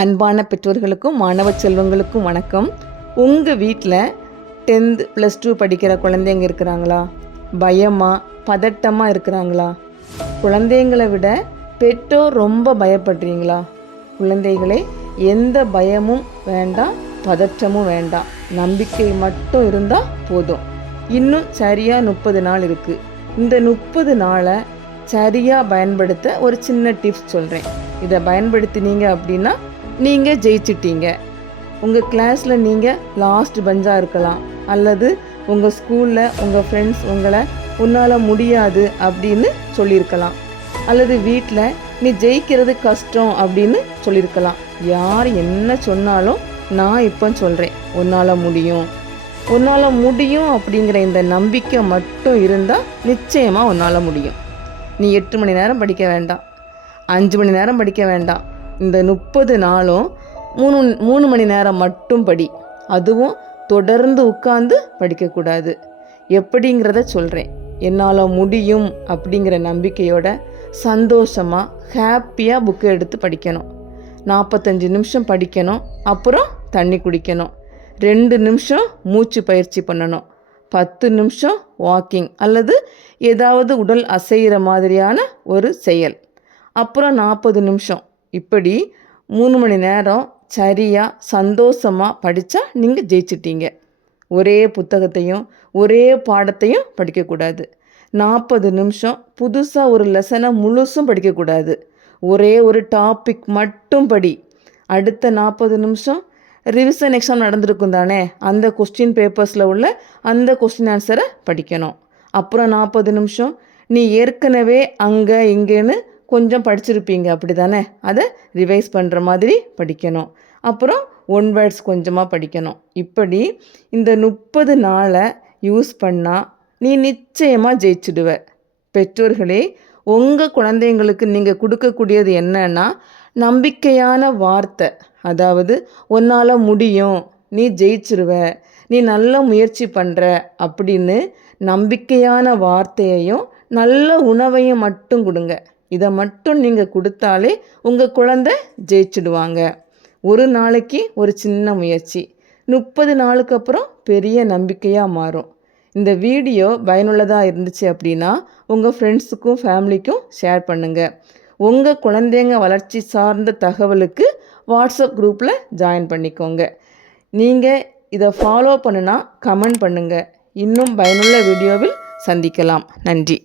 அன்பான பெற்றோர்களுக்கும் மாணவ செல்வங்களுக்கும் வணக்கம். உங்கள் வீட்டில் 10th +2 படிக்கிற குழந்தைங்க இருக்கிறாங்களா? பயமாக பதட்டமாக இருக்கிறாங்களா? குழந்தைங்களை விட பெற்றோர் ரொம்ப பயப்படுறீங்களா? குழந்தைகளே, எந்த பயமும் வேண்டாம், பதற்றமும் வேண்டாம். நம்பிக்கை மட்டும் இருந்தால் போதும். இன்னும் சரியாக 30 நாள் இருக்குது. இந்த 30 நாளை சரியாக பயன்படுத்த ஒரு சின்ன டிப்ஸ் சொல்கிறேன். இதை பயன்படுத்தினீங்க அப்படின்னா நீங்கள் ஜெயிச்சிட்டீங்க. உங்கள் கிளாஸில் நீங்கள் லாஸ்ட் பெஞ்சாக இருக்கலாம், அல்லது உங்கள் ஸ்கூலில் உங்கள் ஃப்ரெண்ட்ஸ் உங்களை உன்னால் முடியாது அப்படின்னு சொல்லியிருக்கலாம், அல்லது வீட்டில் நீ ஜெயிக்கிறது கஷ்டம் அப்படின்னு சொல்லியிருக்கலாம். யார் என்ன சொன்னாலும் நான் இப்போ சொல்கிறேன், உன்னால் முடியும். உன்னால் முடியும் அப்படிங்கிற இந்த நம்பிக்கை மட்டும் இருந்தால் நிச்சயமாக உன்னால் முடியும். நீ 8 மணி நேரம் படிக்க வேண்டாம், 5 மணி நேரம் படிக்க வேண்டாம். இந்த 30 நாளும் 3 மணி நேரம் மட்டும் படி. அதுவும் தொடர்ந்து உட்கார்ந்து படிக்கக்கூடாது. எப்படிங்கிறத சொல்கிறேன். என்னால் முடியும் அப்படிங்கிற நம்பிக்கையோட சந்தோஷமாக ஹாப்பியாக புக்கை எடுத்து படிக்கணும். 45 நிமிஷம் படிக்கணும். அப்புறம் தண்ணி குடிக்கணும். 2 நிமிஷம் மூச்சு பயிற்சி பண்ணணும். 10 நிமிஷம் வாக்கிங் அல்லது ஏதாவது உடல் அசைகிற மாதிரியான ஒரு செயல். அப்புறம் 40 நிமிஷம். இப்படி 3 மணி நேரம் சரியாக சந்தோஷமாக படித்தா நீங்கள் ஜெயிச்சிட்டீங்க. ஒரே புத்தகத்தையும் ஒரே பாடத்தையும் படிக்கக்கூடாது. 40 நிமிஷம் புதுசாக ஒரு லெசனை முழுசும் படிக்கக்கூடாது. ஒரே ஒரு டாபிக் மட்டும் படி. அடுத்த 40 நிமிஷம் ரிவிஷன் எக்ஸாம் நடந்திருக்கும் தானே, அந்த கொஸ்டின் பேப்பர்ஸில் உள்ள அந்த கொஸ்டின் ஆன்சரை படிக்கணும். அப்புறம் 40 நிமிஷம் நீ ஏற்கனவே அங்கே இங்கேன்னு கொஞ்சம் படிச்சிருப்பீங்க அப்படி தானே, அதை ரிவைஸ் பண்ணுற மாதிரி படிக்கணும். அப்புறம் ஒன் வேர்ட்ஸ் கொஞ்சமாக படிக்கணும். இப்படி இந்த 30 நாளை யூஸ் பண்ணால் நீ நிச்சயமாக ஜெயிச்சிடுவ. பெற்றோர்களே, உங்கள் குழந்தைங்களுக்கு நீங்கள் கொடுக்கக்கூடியது என்னன்னா நம்பிக்கையான வார்த்தை. அதாவது உன்னால் முடியும், நீ ஜெயிச்சிருவ, நீ நல்ல முயற்சி பண்ணுற அப்படின்னு நம்பிக்கையான வார்த்தையையும் நல்ல உணவையும் மட்டும் கொடுங்க. இதை மட்டும் நீங்கள் கொடுத்தாலே உங்கள் குழந்தை ஜெயிச்சிடுவாங்க. ஒரு நாளைக்கு ஒரு சின்ன முயற்சி 30 நாளுக்கு அப்புறம் பெரிய நம்பிக்கையாக மாறும். இந்த வீடியோ பயனுள்ளதாக இருந்துச்சு அப்படின்னா உங்கள் ஃப்ரெண்ட்ஸுக்கும் ஃபேமிலிக்கும் ஷேர் பண்ணுங்கள். உங்கள் குழந்தைங்க வளர்ச்சி சார்ந்த தகவலுக்கு வாட்ஸ்அப் குரூப்பில் ஜாயின் பண்ணிக்கோங்க. நீங்கள் இதை ஃபாலோ பண்ணுனா கமெண்ட் பண்ணுங்கள். இன்னும் பயனுள்ள வீடியோவில் சந்திக்கலாம். நன்றி.